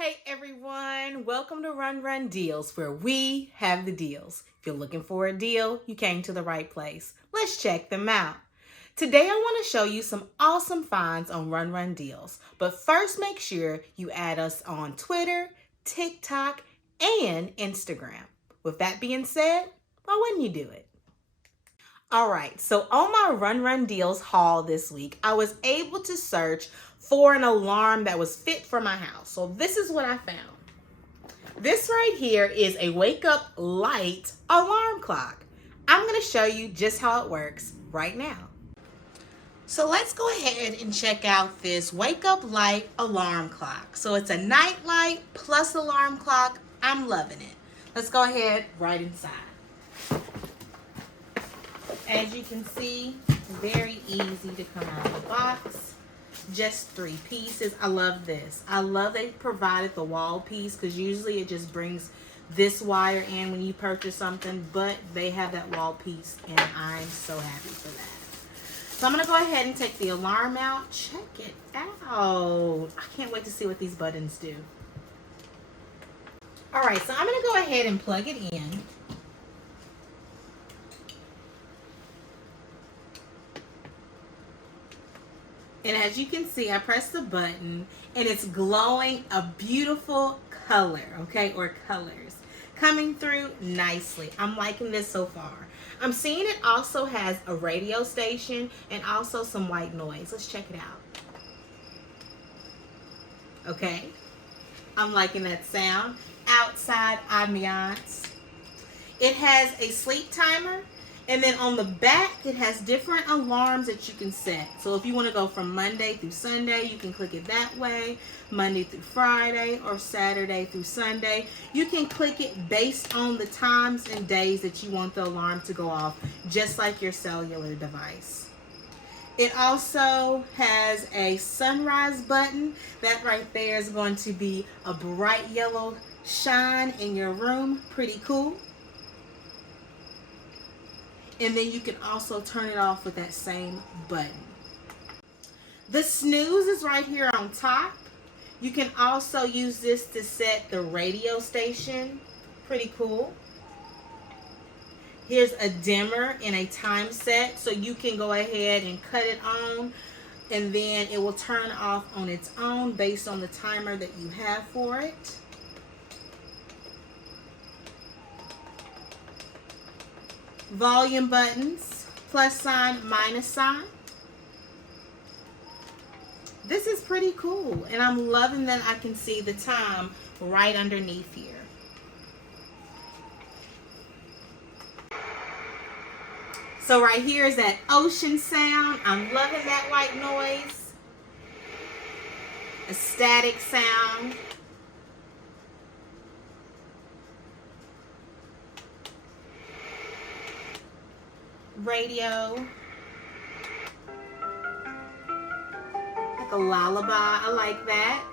Hey everyone, welcome to Run Deals, where we have the deals. If you're looking for a deal, you came to the right place. Let's check them out. Today I want to show you some awesome finds on Run Deals, but first make sure you add us on Twitter, TikTok, and Instagram. With that being said, why wouldn't you do it? All right, so on my Run Deals haul this week, I was able to search for an alarm that was fit for my house. So this is what I found. This right here is a wake up light alarm clock. I'm gonna show you just how it works right now. So let's go ahead and check out this wake up light alarm clock. So it's a night light plus alarm clock. I'm loving it. Let's go ahead right inside. As you can see, very easy to come out of the box. Just 3 pieces. I love this. I love they provided the wall piece because usually it just brings this wire in when you purchase something, but they have that wall piece and I'm so happy for that. So I'm going to go ahead and take the alarm out. Check it out. I can't wait to see what these buttons do. All right, so I'm going to go ahead and plug it in. And as you can see, I press the button and it's glowing a beautiful color, okay, or colors coming through nicely. I'm liking this so far. I'm seeing it also has a radio station and also some white noise. Let's check it out. Okay, I'm liking that sound. Outside ambiance. It has a sleep timer. And then on the back, it has different alarms that you can set. So if you want to go from Monday through Sunday, you can click it that way. Monday through Friday or Saturday through Sunday. You can click it based on the times and days that you want the alarm to go off, just like your cellular device. It also has a sunrise button. That right there is going to be a bright yellow shine in your room. Pretty cool. And then you can also turn it off with that same button. The snooze is right here on top. You can also use this to set the radio station. Pretty cool. Here's a dimmer and a time set, so you can go ahead and cut it on and then it will turn off on its own based on the timer that you have for it. Volume buttons, plus sign, minus sign. This is pretty cool, and I'm loving that I can see the time right underneath here. So right here is that ocean sound. I'm loving that white noise. A static sound. Radio, like a lullaby. I like that.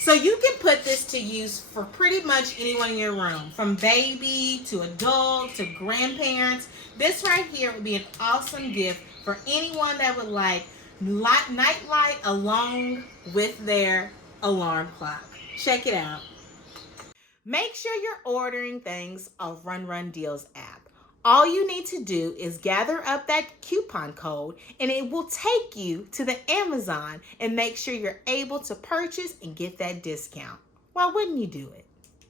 So you can put this to use for pretty much anyone in your room, from baby to adult to grandparents. This right here would be an awesome gift for anyone that would like night light along with their alarm clock. Check it out. Make sure you're ordering things off Run Deals app. All you need to do is gather up that coupon code and it will take you to the Amazon and make sure you're able to purchase and get that discount. Why wouldn't you do it?